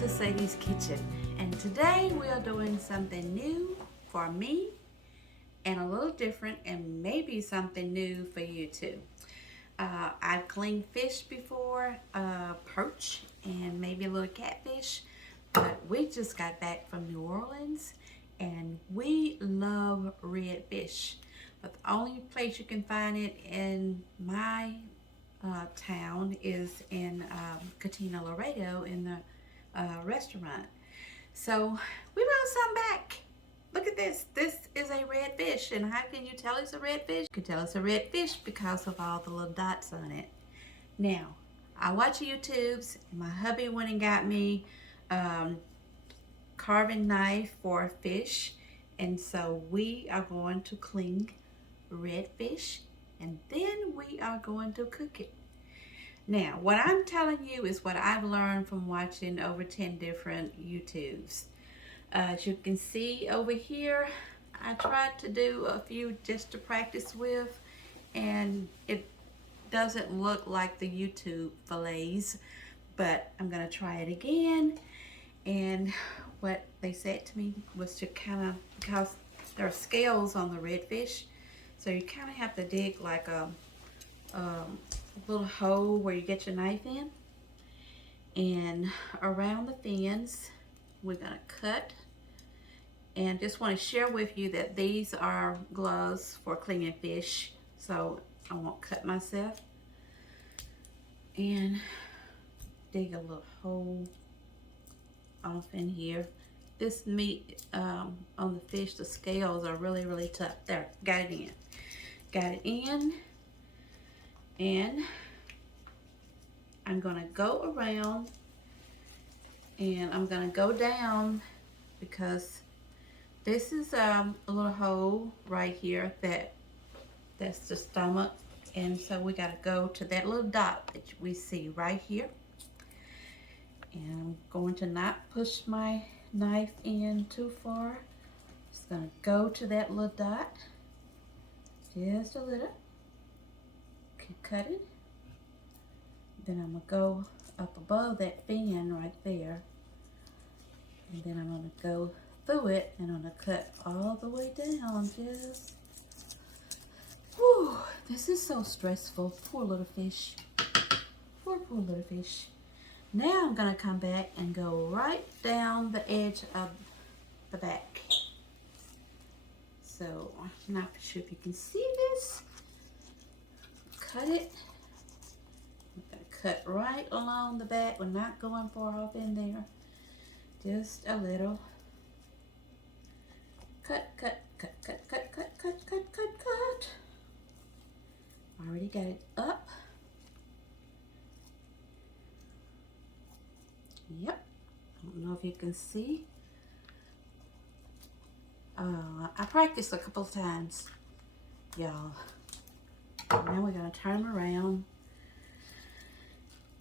to Sadie's Kitchen, and today we are doing something new for me and a little different and maybe something new for you too. I've cleaned fish before, perch and maybe a little catfish, but we just got back from New Orleans and we love redfish. But the only place you can find it in my town is in Catina, Laredo in the restaurant. So we brought some back. Look at this. This is a redfish. And how can you tell it's a redfish? You can tell it's a redfish because of all the little dots on it. Now, I watch YouTubes. And my hubby went and got me carving knife for fish. And so we are going to clean redfish. And then we are going to cook it. Now, what I'm telling you is what I've learned from watching over 10 different YouTubes. As you can see over here, I tried to do a few just to practice with, and it doesn't look like the YouTube fillets, but I'm going to try it again. And what they said to me was to kind of, because there are scales on the redfish, so you kind of have to dig like a little hole where you get your knife in, and around the fins we're going to cut. And just want to share with you that these are gloves for cleaning fish, so I won't cut myself. And dig a little hole off in here. This meat on the fish, the scales are really tough. There, got it in. Got it in. And I'm gonna go around and I'm gonna go down, because this is a little hole right here that's the stomach, and so we gotta go to that little dot that we see right here. And I'm going to not push my knife in too far. Just gonna go to that little dot, just a little. Cut it. Then I'm gonna go up above that fin right there, and then I'm gonna go through it, and I'm gonna cut all the way down. Just, whew, this is so stressful. Poor little fish. Poor little fish. Now I'm gonna come back and go right down the edge of the back. So I'm not sure if you can see this. Cut it. I'm going to cut right along the back. We're not going far off in there. Just a little. Cut. Already got it up. Yep. I don't know if you can see. I practiced a couple of times, y'all. Now we're going to turn them around,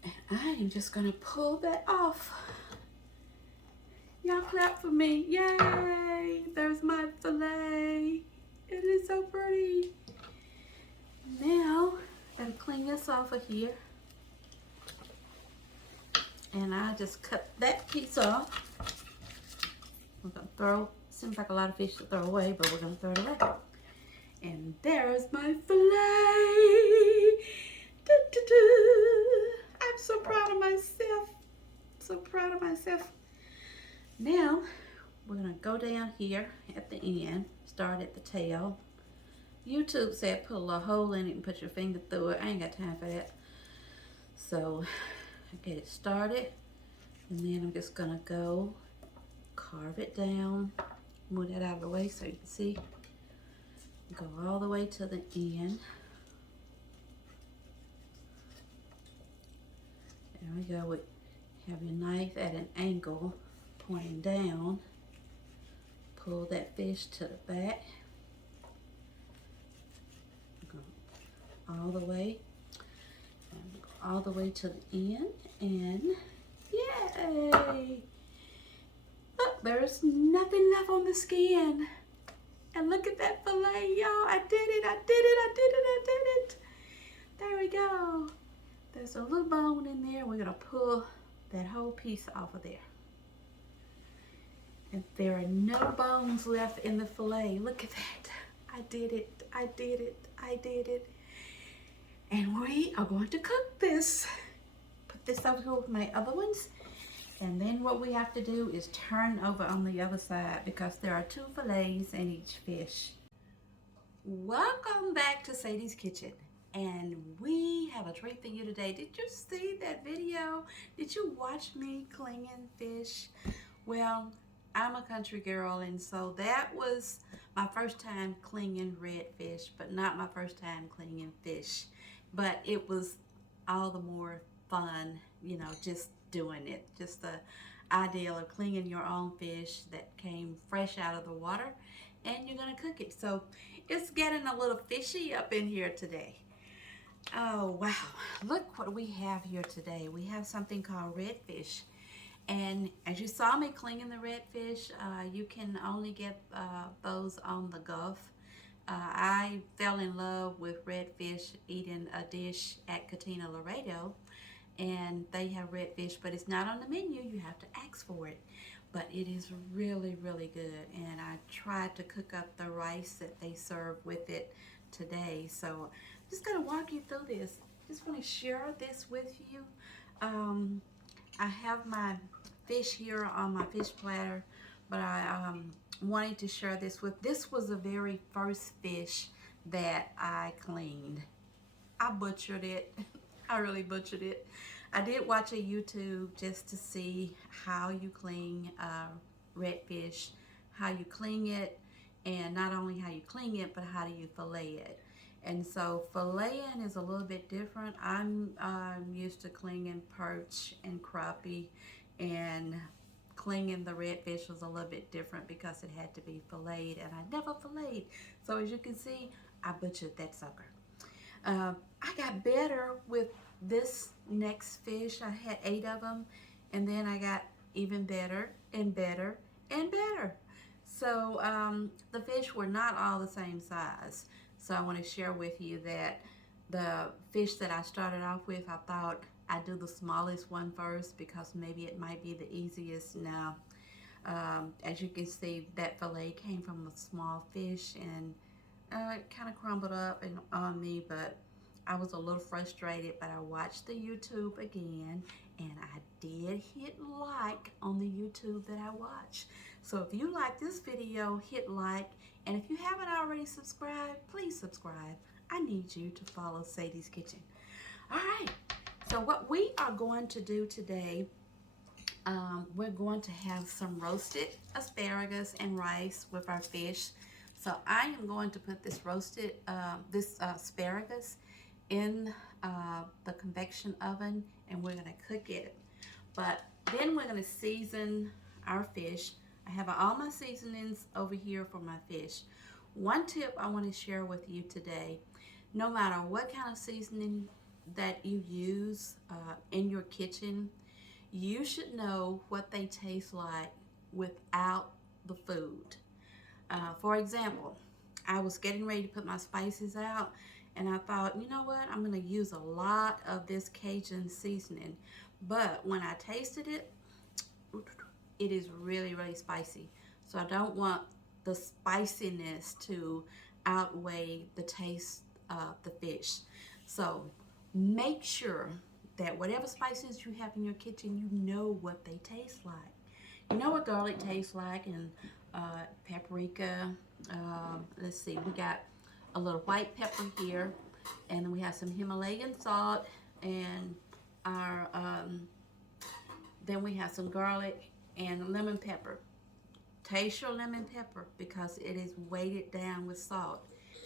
and I am just going to pull that off. Y'all clap for me. Yay! There's my fillet. It is so pretty. Now, I'm going to clean this off of here. And I just cut that piece off. We're going to throw, seems like a lot of fish to throw away, but we're going to throw it away. And there's my fillet. I'm so proud of myself. So proud of myself. Now, we're going to go down here at the end. Start at the tail. YouTube said put a little hole in it and put your finger through it. I ain't got time for that. So, I get it started. And then I'm just going to go carve it down. Move that out of the way so you can see. Go all the way to the end. There we go. Have your knife at an angle, pointing down. Pull that fish to the back. Go all the way. And go all the way to the end. And yay! Look, there's nothing left on the skin. And look at that fillet, y'all. I did it. There we go. There's a little bone in there. We're going to pull that whole piece off of there. And there are no bones left in the fillet. Look at that. I did it. I did it. I did it. And we are going to cook this. Put this over here with my other ones. And then what we have to do is turn over on the other side because there are 2 fillets in each fish. Welcome back to Sadie's Kitchen. And we have a treat for you today. Did you see that video? Did you watch me cleaning fish? Well, I'm a country girl, and so that was my first time cleaning redfish, but not my first time cleaning fish. But it was all the more fun, you know, just doing it. Just the idea of cleaning your own fish that came fresh out of the water, and you're gonna cook it. So it's getting a little fishy up in here today. Oh wow, look what we have here today. We have something called redfish. And as you saw me cleaning the redfish, you can only get those on the Gulf. I fell in love with redfish eating a dish at Cantina Laredo, and they have redfish, but it's not on the menu. You have to ask for it. But it is really, really good. And I tried to cook up the rice that they serve with it today. So I'm just gonna walk you through this. Just want to share this with you. I have my fish here on my fish platter, but I wanted to share this with. This was the very first fish that I cleaned. I butchered it. I really butchered it. I did watch a YouTube just to see how you clean redfish, how you clean it, and not only how you clean it, but how do you fillet it. And so filleting is a little bit different. I'm used to cleaning perch and crappie, and cleaning the redfish was a little bit different because it had to be filleted, and I never filleted. So as you can see, I butchered that sucker. I got better with this next fish. I had 8 of them, and then I got even better and better and better. So the fish were not all the same size. So I want to share with you that the fish that I started off with, I thought I'd do the smallest one first because maybe it might be the easiest. Now, as you can see, that fillet came from a small fish, and it kind of crumbled up on me, but I was a little frustrated. But I watched the YouTube again, and I did hit like on the YouTube that I watched. So if you like this video, hit like, and if you haven't already subscribed, please subscribe. I need you to follow Sadie's Kitchen. All right, so what we are going to do today, we're going to have some roasted asparagus and rice with our fish. So I am going to put this roasted, asparagus in the convection oven, and we're gonna cook it. But then we're gonna season our fish. I have all my seasonings over here for my fish. One tip I want to share with you today, no matter what kind of seasoning that you use in your kitchen, you should know what they taste like without the food. For example, I was getting ready to put my spices out, and I thought, you know what, I'm going to use a lot of this Cajun seasoning. But when I tasted it, it is really, really spicy. So I don't want the spiciness to outweigh the taste of the fish. So make sure that whatever spices you have in your kitchen, you know what they taste like. You know what garlic tastes like, and paprika. Let's see, we got a little white pepper here, and then we have some Himalayan salt, and our then we have some garlic and lemon pepper. Taste your lemon pepper because it is weighted down with salt.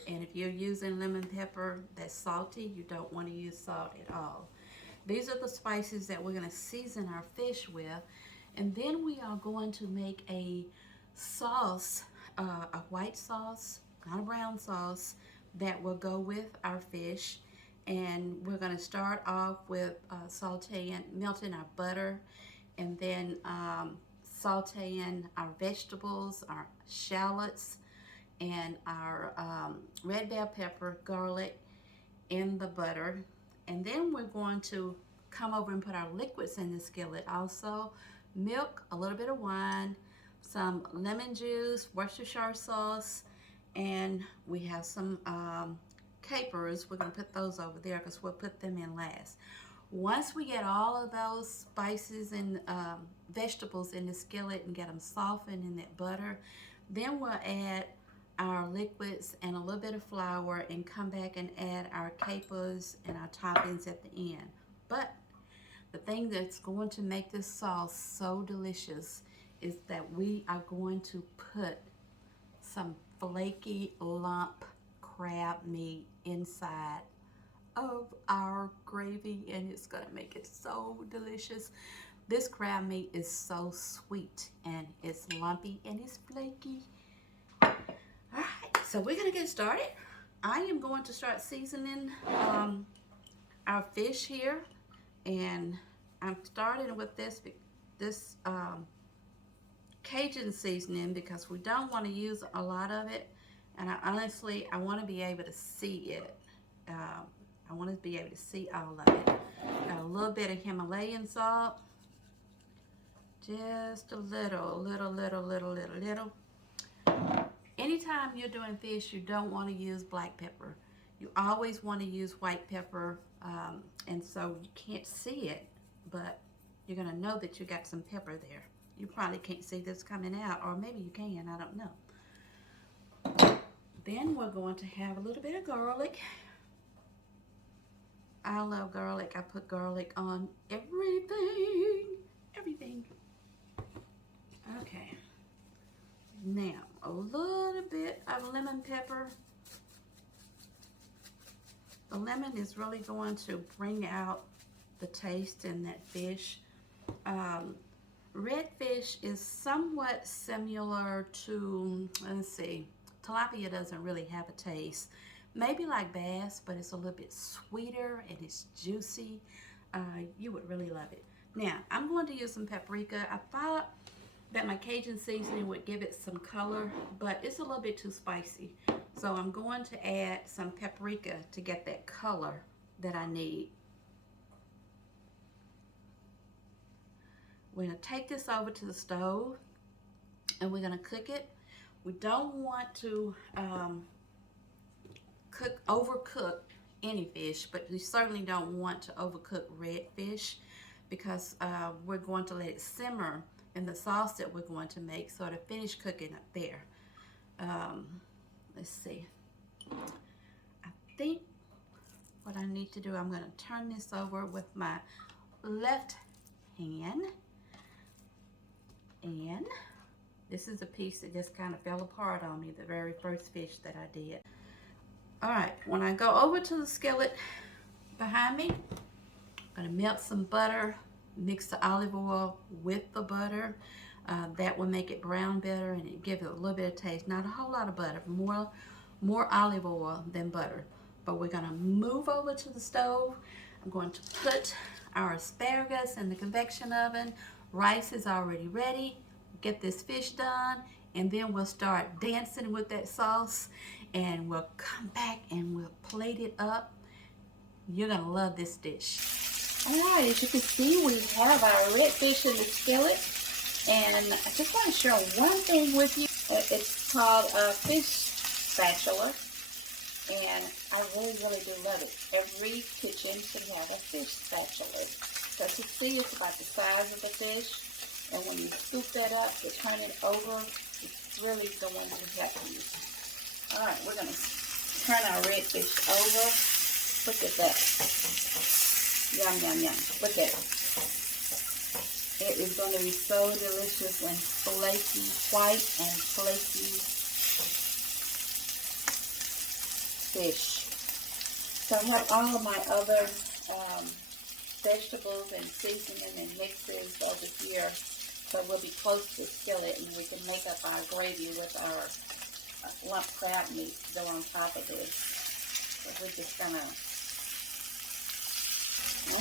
And if you're using lemon pepper that's salty, you don't want to use salt at all. These are the spices that we're going to season our fish with. And then we are going to make a sauce, a white sauce, not a brown sauce, that will go with our fish. And we're going to start off with melting our butter, and then sauteing our vegetables, our shallots, and our red bell pepper, garlic in the butter. And then we're going to come over and put our liquids in the skillet also. Milk, a little bit of wine, some lemon juice, Worcestershire sauce, and we have some capers. We're going to put those over there because we'll put them in last. Once we get all of those spices and vegetables in the skillet and get them softened in that butter, then we'll add our liquids and a little bit of flour and come back and add our capers and our toppings at the end. But the thing that's going to make this sauce so delicious is that we are going to put some flaky lump crab meat inside of our gravy, and it's going to make it so delicious. This crab meat is so sweet and it's lumpy and it's flaky. Alright, so we're going to get started. I am going to start seasoning our fish here, and I'm starting with this Cajun seasoning because we don't want to use a lot of it, and I want to be able to see it. I want to be able to see all of it. Got a little bit of Himalayan salt, just a little. Anytime you're doing fish, you don't want to use black pepper. You always want to use white pepper, and so you can't see it, but you're going to know that you got some pepper there. You probably can't see this coming out, or maybe you can, I don't know. Then we're going to have a little bit of garlic. I love garlic. I put garlic on everything. Okay. Now, a little bit of lemon pepper. The lemon is really going to bring out the taste in that fish. Redfish is somewhat similar to, let's see, tilapia doesn't really have a taste. Maybe like bass, but it's a little bit sweeter and it's juicy. You would really love it. Now, I'm going to use some paprika. I thought that my Cajun seasoning would give it some color, but it's a little bit too spicy. So I'm going to add some paprika to get that color that I need. We're going to take this over to the stove and we're going to cook it. We don't want to overcook any fish, but we certainly don't want to overcook redfish because we're going to let it simmer in the sauce that we're going to make, so to finish cooking up there. Let's see. I think what I need to do, I'm going to turn this over with my left hand, and this is a piece that just kind of fell apart on me, the very first fish that I did. Alright, when I go over to the skillet behind me, I'm going to melt some butter, mix the olive oil with the butter. That will make it brown better and it give it a little bit of taste. Not a whole lot of butter, more olive oil than butter. But we're going to move over to the stove. I'm going to put our asparagus in the convection oven. Rice is already ready. Get this fish done, and then we'll start dancing with that sauce, and we'll come back and we'll plate it up. You're gonna love this dish. All right, as you can see, we have our redfish in the skillet, and I just want to share one thing with you. It's called a fish spatula, and I really do love it. Every kitchen should have a fish spatula. So as you see, it's about the size of the fish. And when you scoop that up to turn it over, it's really going to help you. Alright, we're going to turn our redfish over. Look at that. Yum, yum, yum. Look at it. It is going to be so delicious and flaky, white and flaky fish. So I have all of my other vegetables and seasoning and mixes over here. So we'll be close to the skillet and we can make up our gravy with our lump crab meat to go on top of this. So we're just gonna,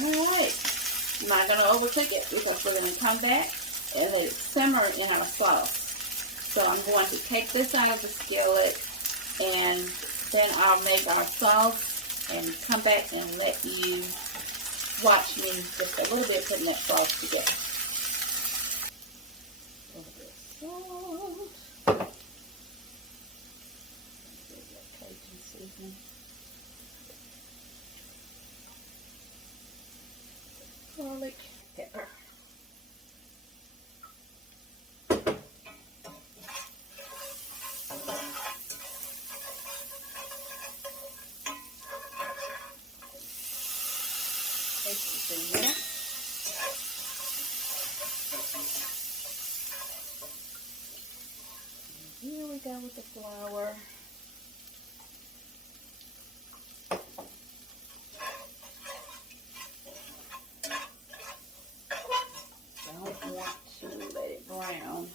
alright, I'm not gonna overcook it because we're gonna come back and let it simmer in our sauce. So I'm going to take this out of the skillet and then I'll make our sauce and come back and let you watch me just a little bit putting that sauce together. Look at this. salt. Cajun seasoning. Garlic, pepper. Taste in there. And here we go with the flour. Don't want to let it brown.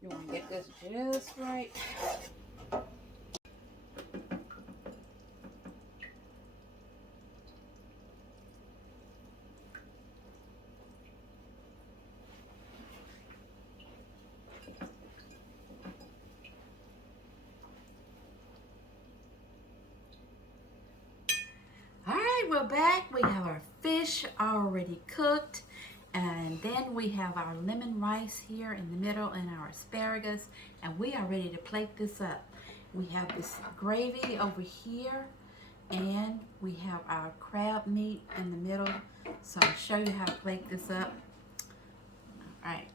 You want to get this just right. All right, we're back. We have our fish already cooked. And then we have our lemon rice here in the middle and our asparagus. And we are ready to plate this up. We have this gravy over here. And we have our crab meat in the middle. So I'll show you how to plate this up. All right.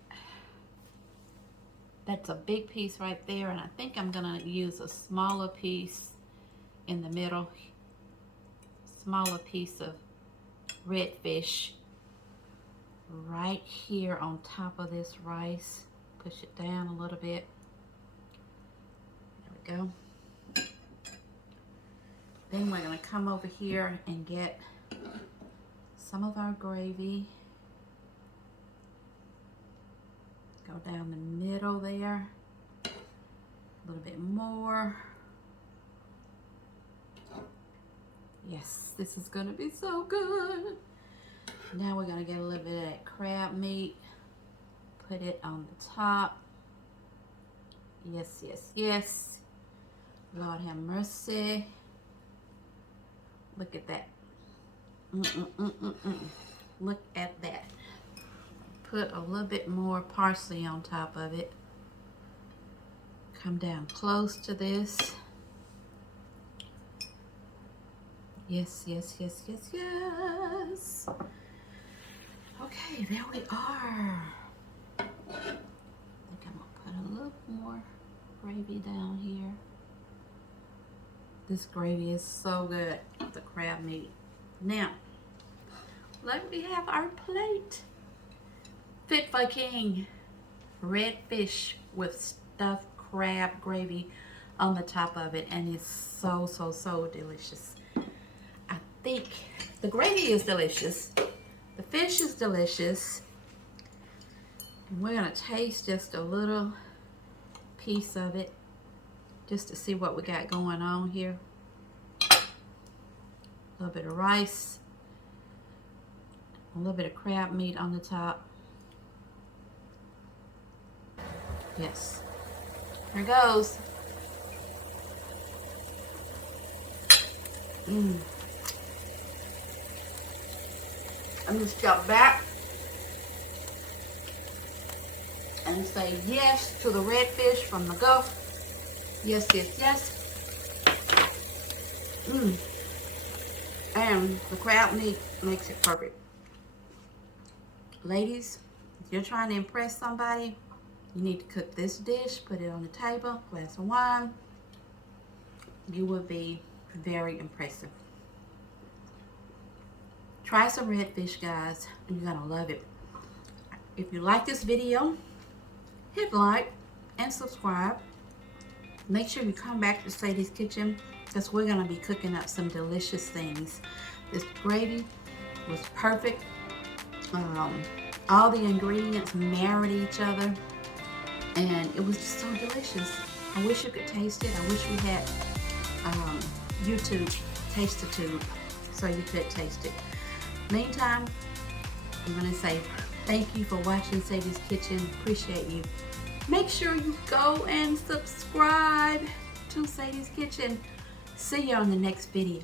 That's a big piece right there. And I think I'm going to use a smaller piece in the middle. Smaller piece of redfish right here on top of this rice. Push it down a little bit. There we go. Then we're going to come over here and get some of our gravy. Go down the middle there. A little bit more. Yes, this is going to be so good. Now we're going to get a little bit of that crab meat. Put it on the top. Yes, yes, yes. Lord have mercy. Look at that. Look at that. Put a little bit more parsley on top of it. Come down close to this. Yes, yes, yes, yes, yes. Okay, there we are. I think I'm gonna put a little more gravy down here. This gravy is so good, the crab meat. Now, let me have our plate. Fit for a king. Redfish with stuffed crab gravy on the top of it, and it's so, so, so delicious. I think The gravy is delicious. The fish is delicious. And we're gonna taste just a little piece of it just to see what we got going on here. A little bit of rice, a little bit of crab meat on the top. Yes, here goes. I'm just jump back and say yes to the redfish from the Gulf. Yes, yes, yes. And the crab meat makes it perfect. Ladies, if you're trying to impress somebody, you need to cook this dish, put it on the table, glass of wine. You will be very impressive. Try some redfish, guys, and you're gonna love it. If you like this video, hit like and subscribe. Make sure you come back to Sadie's Kitchen because we're gonna be cooking up some delicious things. This gravy was perfect. All the ingredients married each other, and it was just so delicious. I wish you could taste it. I wish we had YouTube Taste-a-Tube so you could taste it. Meantime, I'm gonna say thank you for watching Sadie's Kitchen. Appreciate you. Make sure you go and subscribe to Sadie's Kitchen. See you on the next video.